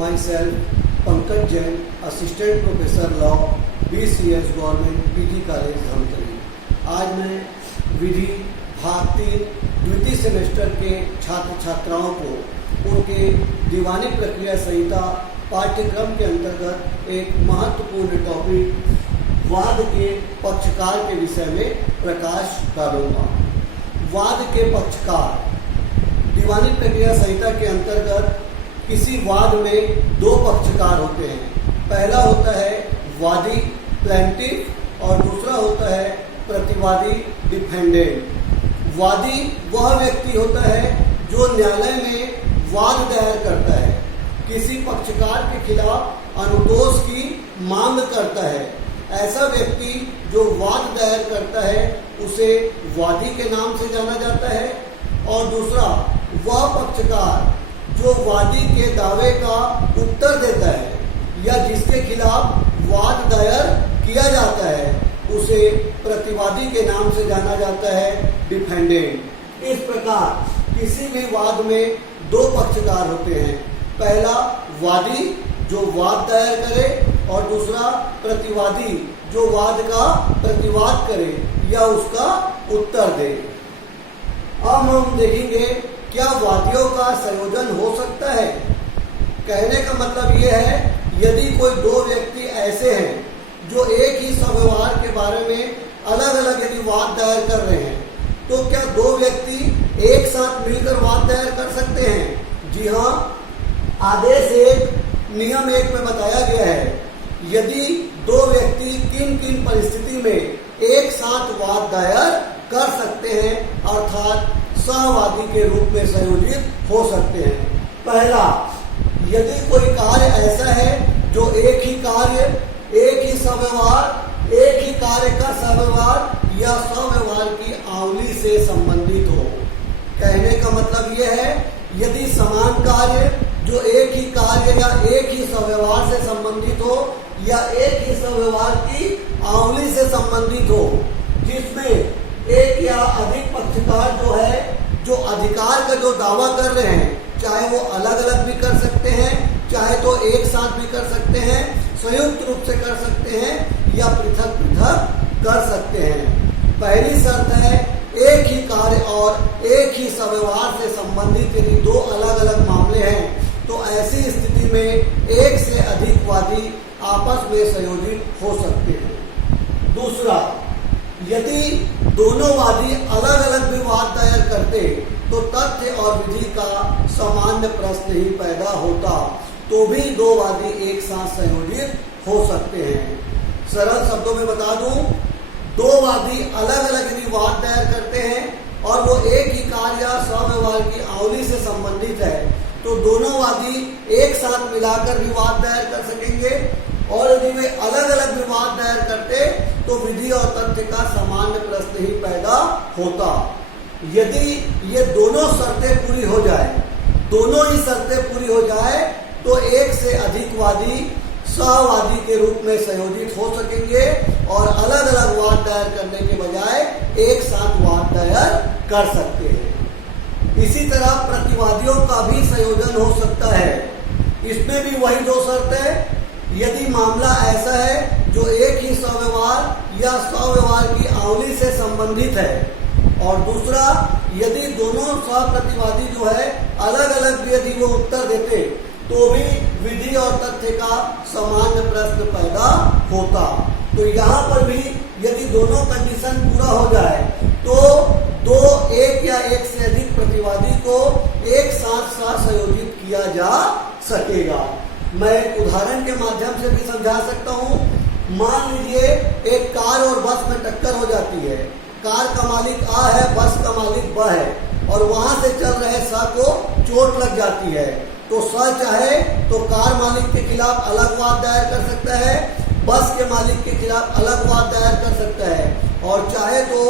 myself Pankaj Jain, Assistant Professor Law, BCS Government PG College Dhamtari. आज मैं विधि भाग 3 द्वितीय सेमेस्टर के छात्र छात्राओं को उनके दीवानी प्रक्रिया संहिता पाठ्यक्रम के अंतर्गत एक महत्वपूर्ण टॉपिक वाद के पक्षकार के विषय में प्रकाश डालूंगा। वाद के पक्षकार दीवानी प्रक्रिया संहिता के अंतर्गत किसी वाद में दो पक्षकार होते हैं। पहला होता है वादी प्लेंटिफ और दूसरा होता है प्रतिवादी डिफेंडेंट। वादी वह व्यक्ति होता है जो न्यायालय में वाद दायर करता है, किसी पक्षकार के खिलाफ अनुतोष की मांग करता है। ऐसा व्यक्ति जो वाद दायर करता है उसे वादी के नाम से जाना जाता है। और दूसरा वह पक्षकार जो वादी के दावे का उत्तर देता है या जिसके खिलाफ वाद दायर किया जाता है उसे प्रतिवादी के नाम से जाना जाता है, डिफेंडेंट। इस प्रकार किसी भी वाद में दो पक्षकार होते हैं। पहला वादी जो वाद दायर करे और दूसरा प्रतिवादी जो वाद का प्रतिवाद करे या उसका उत्तर दे। अब हम देखेंगे क्या वादियों का संयोजन हो सकता है। कहने का मतलब यह है यदि कोई दो व्यक्ति ऐसे हैं जो एक ही स्वव्यवहार के बारे में अलग अलग यदि वाद दायर कर रहे हैं तो क्या दो व्यक्ति एक साथ मिलकर वाद दायर कर सकते हैं? जी हाँ, आदेश 1 नियम 1 में बताया गया है यदि दो व्यक्ति किन किन परिस्थिति में एक साथ वाद दायर कर सकते हैं अर्थात सहवादी के रूप में संयोजित हो सकते हैं। पहला, यदि कोई कार्य ऐसा है जो एक ही कार्य, एक ही स्वव्यवहार, एक ही कार्य का स्वव्यवहार या स्वव्यवहार की आवली से संबंधित हो। कहने का मतलब यह है यदि समान कार्य जो एक ही कार्य या एक ही स्वव्यवहार से संबंधित हो या एक ही स्वव्यवहार की आवली से संबंधित हो, जिसमें एक या अधिक पक्षकार जो है जो अधिकार का जो दावा कर रहे हैं, चाहे वो अलग अलग भी कर सकते हैं, चाहे तो एक साथ भी कर सकते हैं, संयुक्त रूप से कर सकते हैं या पृथक पृथक कर सकते हैं। पहली शर्त है एक ही कार्य और एक ही स्वव्यवहार से संबंधित यदि दो अलग अलग मामले हैं तो ऐसी स्थिति में एक से अधिक वादी आपस में संयोजित हो सकते हैं। दूसरा, यदि दोनों वादी अलग अलग भी वाद दायर करते तो तथ्य और विधि का सामान्य प्रश्न ही पैदा होता, तो भी दो वादी एक साथ संयोजित हो सकते हैं। सरल शब्दों में बता दूं, दो वादी अलग अलग यदि वाद दायर करते हैं और वो एक ही कार्य या स्वव्यवहार की आवली से संबंधित है तो दोनों वादी एक साथ मिलाकर भी वाद दायर कर सकेंगे। और यदि वे अलग अलग विवाद दायर करते तो विधि और तथ्य का सामान्य प्रश्न ही पैदा होता। यदि ये दोनों शर्तें पूरी हो जाए, दोनों ही शर्तें पूरी हो जाए तो एक से अधिक वादी सहवादी के रूप में संयोजित हो सकेंगे और अलग अलग वाद दायर करने के बजाय एक साथ वाद दायर कर सकते हैं। इसी तरह प्रतिवादियों का भी संयोजन हो सकता है। इसमें भी वही दो शर्तें, यदि मामला ऐसा है जो एक ही स्वव्यवहार या स्वव्यवहार की आवली से संबंधित है और दूसरा यदि दोनों स्वप्रतिवादी जो है अलग अलग भी यदि वो उत्तर देते तो भी विधि और तथ्य का सामान्य प्रश्न पैदा होता। तो यहाँ पर भी यदि दोनों कंडीशन पूरा हो जाए तो एक या एक से अधिक प्रतिवादी को एक साथ संयोजित किया जा सकेगा। मैं एक उदाहरण के माध्यम से भी समझा सकता हूँ। मान लीजिए एक कार और बस में टक्कर हो जाती है। कार का मालिक आ है, बस का मालिक ब है और वहां से चल रहे स को चोट लग जाती है तो स चाहे तो कार मालिक के खिलाफ अलग वाद दायर कर सकता है, बस के मालिक के खिलाफ अलग वाद दायर कर सकता है और चाहे तो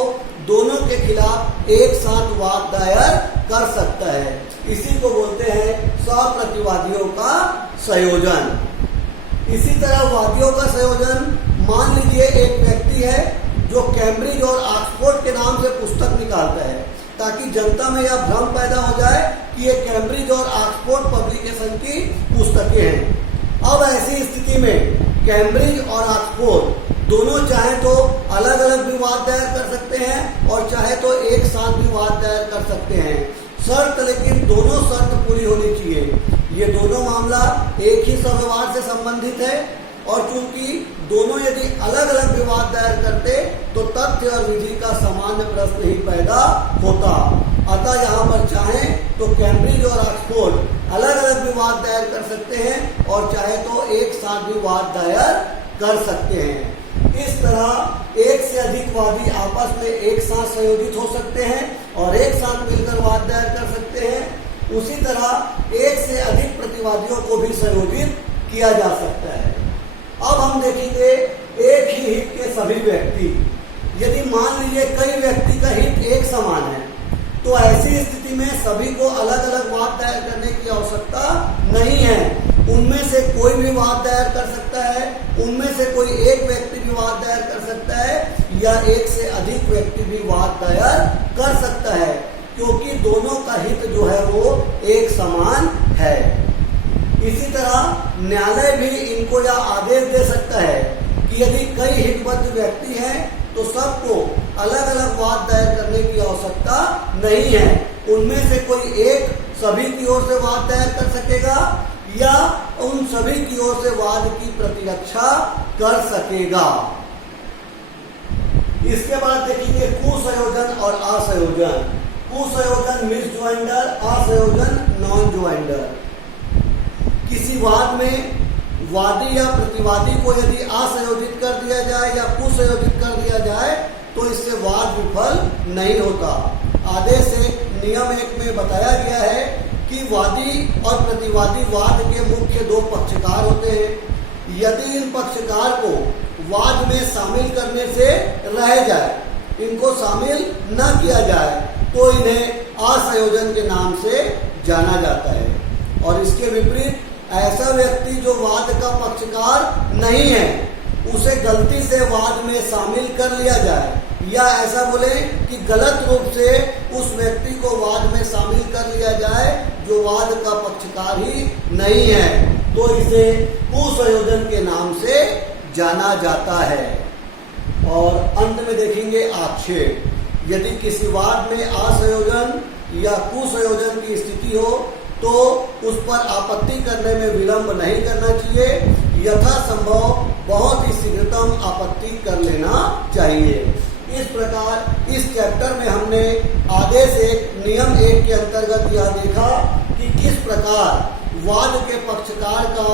दोनों के खिलाफ एक साथ वाद दायर कर सकता है। इसी को बोलते हैं सहप्रतिवादियों का संयोजन। इसी तरह वादियों का संयोजन, मान लीजिए एक व्यक्ति है जो कैम्ब्रिज और ऑक्सफोर्ड के नाम से पुस्तक निकालता है। ताकि जनता में यह भ्रम पैदा हो जाए कि ये कैम्ब्रिज और ऑक्सफोर्ड पब्लिकेशन की पुस्तकें हैं। अब ऐसी स्थिति में कैम्ब्रिज और ऑक्सफोर्ड दोनों चाहे तो अलग अलग विवाद दायर कर सकते हैं और चाहे तो एक साथ विवाद दायर कर सकते हैं। शर्त लेकिन दोनों शर्त पूरी होनी चाहिए। ये दोनों मामला एक ही सव्यवहार से संबंधित है और चूंकि दोनों यदि अलग अलग विवाद दायर करते तो तथ्य और विधि का सामान्य प्रश्न ही पैदा होता। अतः यहाँ पर चाहें तो कैम्ब्रिज और ऑक्सफोर्ड अलग अलग विवाद दायर कर सकते हैं और चाहे तो एक साथ विवाद दायर कर सकते हैं। इस तरह एक से अधिक वादी आपस में एक साथ संयोजित हो सकते हैं और एक साथ मिलकर वाद दायर कर सकते हैं। उसी तरह एक से अधिक प्रतिवादियों को भी संयोजित किया जा सकता है। अब हम देखेंगे एक ही हित के सभी व्यक्ति। यदि मान लीजिए कई व्यक्ति का हित एक समान है तो ऐसी स्थिति में सभी को अलग अलग वाद दायर करने की आवश्यकता नहीं है। उनमें से कोई भी वाद दायर कर सकता है, उनमें से कोई एक व्यक्ति भी वाद दायर कर सकता है या एक से अधिक व्यक्ति भी वाद दायर कर सकता है, क्योंकि दोनों का हित जो है वो एक समान है। इसी तरह न्यायालय भी इनको यह आदेश दे सकता है कि यदि कई हितबद्ध व्यक्ति हैं तो सबको अलग अलग वाद दायर करने की आवश्यकता नहीं है। उनमें से कोई एक सभी की ओर से वाद दायर कर सकेगा या उन सभी की ओर से वाद की प्रतिरक्षा कर सकेगा। इसके बाद देखेंगे कुसंयोजन और असंयोजन। कुसंयोजन मिस ज्वाइंडर, असंयोजन नॉन ज्वाइंडर। किसी वाद में वादी या प्रतिवादी को यदि असंयोजित कर दिया जाए या कुसंयोजित कर दिया जाए तो इससे वाद विफल नहीं होता। आदेश नियम 1 में बताया गया है कि वादी और प्रतिवादी वाद के मुख्य दो पक्षकार होते हैं। यदि इन पक्षकार को वाद में शामिल करने से रह जाए, इनको शामिल न किया जाए तो इन्हें असंयोजन के नाम से जाना जाता है। और इसके विपरीत ऐसा व्यक्ति जो वाद का पक्षकार नहीं है उसे गलती से वाद में शामिल कर लिया जाए या ऐसा बोले कि गलत रूप से उस व्यक्ति को वाद में शामिल कर लिया जाए जो वाद का पक्षकार ही नहीं है तो इसे कुसंयोजन के नाम से जाना जाता है। और अंत में देखेंगे आक्षेप। यदि किसी वाद में असंयोजन या कुसंयोजन की स्थिति हो तो उस पर आपत्ति करने में विलंब नहीं करना चाहिए। यथासंभव बहुत ही शीघ्रतम आपत्ति कर लेना चाहिए। इस प्रकार इस चैप्टर में हमने आदेश 1 नियम 1 के अंतर्गत यह देखा कि किस प्रकार वाद के पक्षकार का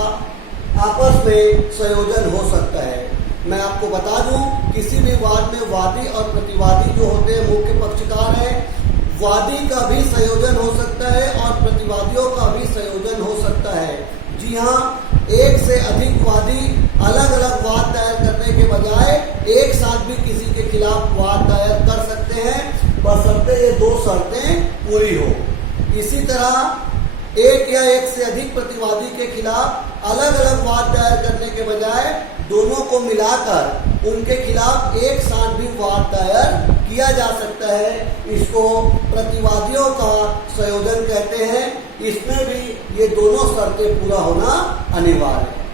आपस में संयोजन हो सकता है। मैं आपको बता दूं, किसी भी वाद में वादी और प्रतिवादी जो होते हैं मुख्य पक्षकार हैं। वादी का भी संयोजन हो सकता है और प्रतिवादियों का भी संयोजन हो सकता है। जी हाँ, एक से अधिक वादी अलग अलग वाद दायर करने के बजाय एक साथ भी किसी के खिलाफ वाद दायर कर सकते हैं, बशर्ते ये दो शर्तें पूरी हो। इसी तरह एक या एक से अधिक प्रतिवादी के खिलाफ अलग अलग वाद दायर करने के बजाय दोनों को मिलाकर उनके खिलाफ एक साथ भी वाद दायर किया जा सकता है। इसको प्रतिवादियों का संयोजन कहते हैं। इसमें भी ये दोनों शर्तें पूरा होना अनिवार्य है।